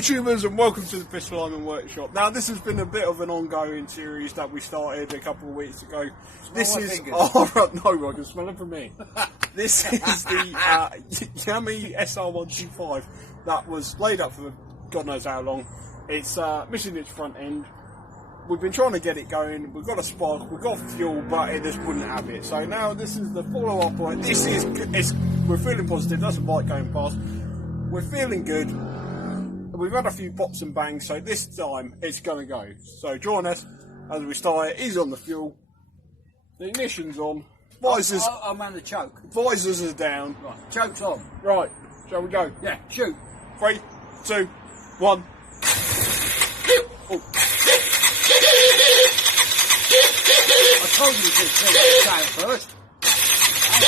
YouTubers, and welcome to the Pistol Iron Workshop. Now, this has been a bit of an ongoing series that we started a couple of weeks ago. This is no, I can smell it from here. This is the Yamaha SR125 that was laid up for God knows how long. It's missing its front end. We've been trying to get it going. We've got a spark, we've got fuel, but it just wouldn't have it. So now this is the follow-up. We're feeling positive. That's a bike going past. We're feeling good. We've had a few pops and bangs, so this time it's going to go. So join us as we start it. He's on the fuel. The ignition's on. Visors. I'm on the choke. Visors are down. Right, choke's on. Right, shall we go? Yeah, shoot. 3, 2, 1. Oh. I told you to take it down first. Hang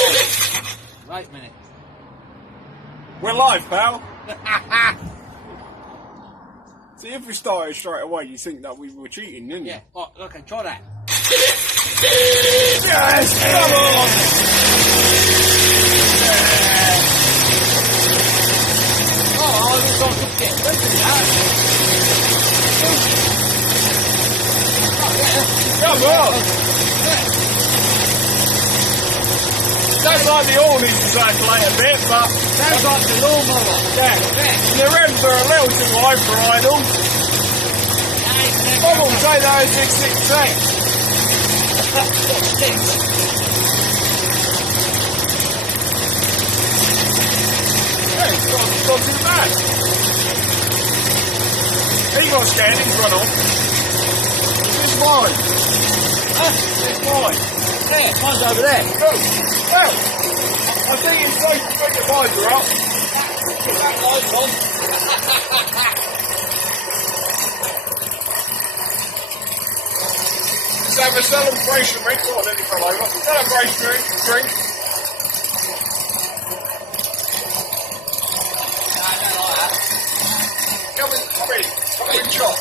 on. Wait a minute. We're live, pal. See, if we started straight away, you think that we were cheating, didn't you? Yeah, right, okay, try that. Yes, come on! Oh, I was on to get rid of that. Come on! Sounds like the all needs to circulate a bit, but... Sounds like the lawnmower. Yeah. The rims are a little too high for idle. I won't say that is 666. Yeah, it's not too bad. He got scared, he's run off. It's mine. It's mine. Yeah, mine's over there. Oh. Well, I think it's safe to put your visor up. Put that light on. Let's have a celebration drink. Go on, then you fell over. Celebration drink. No, I don't like that. Come in shot.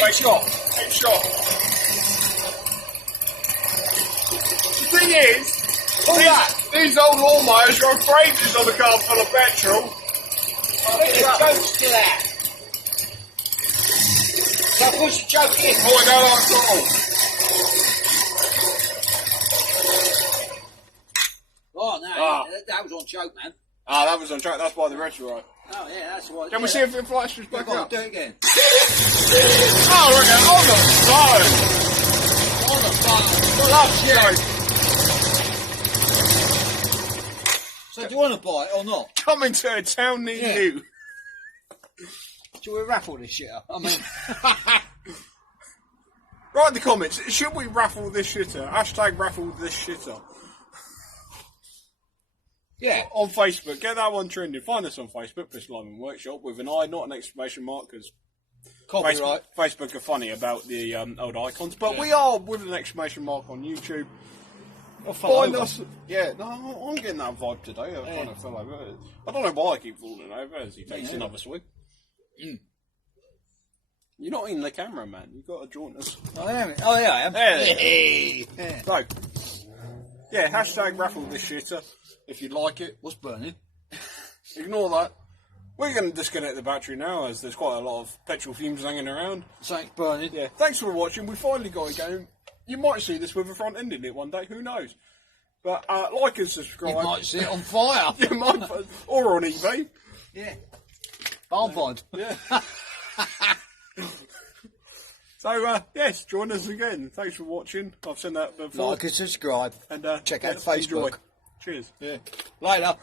In shot. The thing is, these old lawnmowers run for ages on the car full of petrol. The choke's still out. So push the choke in. Oh, I don't like Oh, no, that was on choke, man. that was on track. That's why the rest were right. Oh, yeah, that's what. Can we see if it flashes back up? Do it again. Oh, we're going on the phone. On the phone. Well, that's you. So do you want to buy it or not? Coming to a town near you. Should we raffle this shit up? I mean... Write in the comments, should we raffle this shitter? Hashtag raffle this shitter. Yeah. On Facebook, get that one trending. Find us on Facebook, Pistol Iron Workshop, with an I, not an exclamation mark, because Facebook are funny about the old icons. But we are with an exclamation mark on YouTube. Find us. Yeah, no, I'm getting that vibe today. I kind of fell over. I don't know why I keep falling over as he takes another swig. Mm. You're not in the camera, man. You've got to join us. Oh, yeah, I am. Yeah. So, yeah, hashtag raffle this shitter if you'd like it. What's burning? Ignore that. We're going to disconnect the battery now as there's quite a lot of petrol fumes hanging around. Something's burning. Yeah. Thanks for watching. We finally got it going. You might see this with a front end in it one day. Who knows? But like and subscribe. You might see it on fire. You might, or on eBay. Yeah. Barnbod. Yeah. So, yes, join us again. Thanks for watching. I've seen that before. Like and subscribe. And check out Facebook. Enjoy. Cheers. Yeah. Later.